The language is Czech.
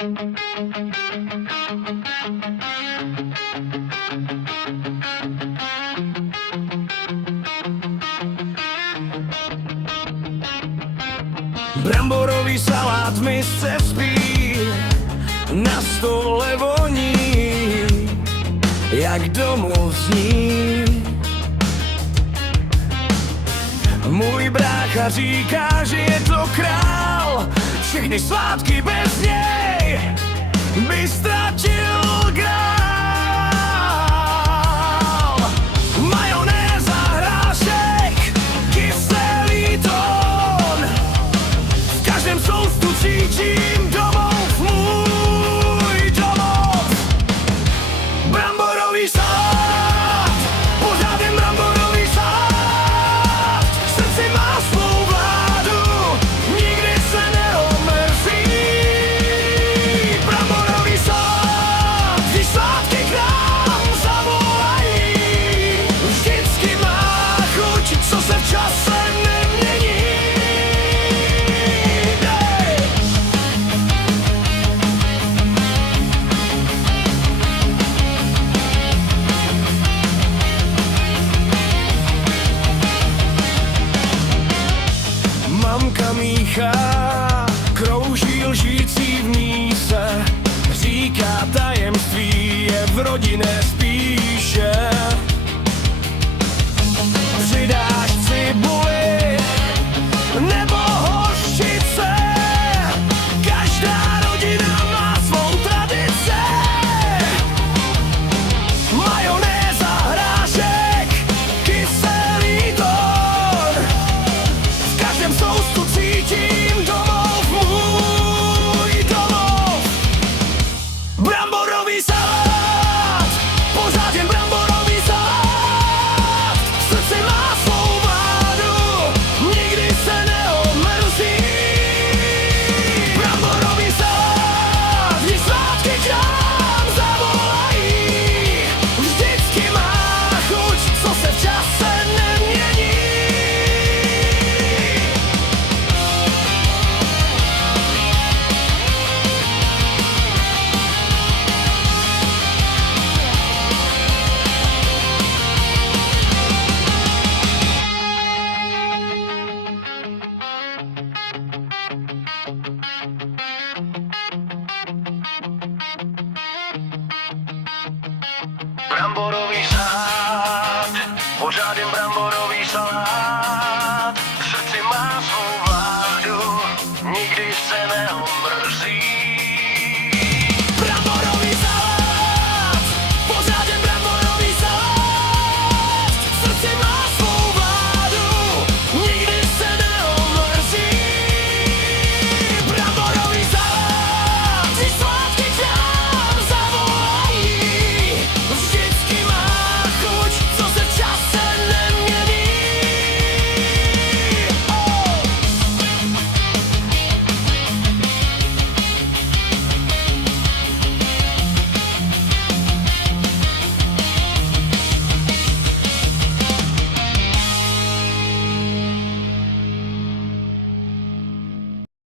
Bramborový salát v misce spí, na stole voní, jak domů zní. Můj brácha říká, že je to král, všechny svátky bez něj by ztratil grál. Majonéza, hrášek, kyselý tón, v každém soustu cítím domov, můj domov. Bramborový salát, pořád jen bramborový salát, v srdci má svou vládu, nikdy se neomrzí. Bramborový salát, když svátky k nám zavolají, vždycky má chuť, co se v čase nemění. Mamka míchá, krouží lžící v míse, říká tajemství je v rodinné spíše. Přidáš cibuli nebo hořčice, každá rodina má svou tradici. Majonéza, hrášek, kyselý tón, v každém soustu cítím domov, můj domov. Bramborový salát, pořád jen bramborový salát, v srdci má svou vládu, nikdy se neomrzí. Bramborový salát, když svátky k nám zavolají, vždycky má chuť, co se v čase nemění. Bramborový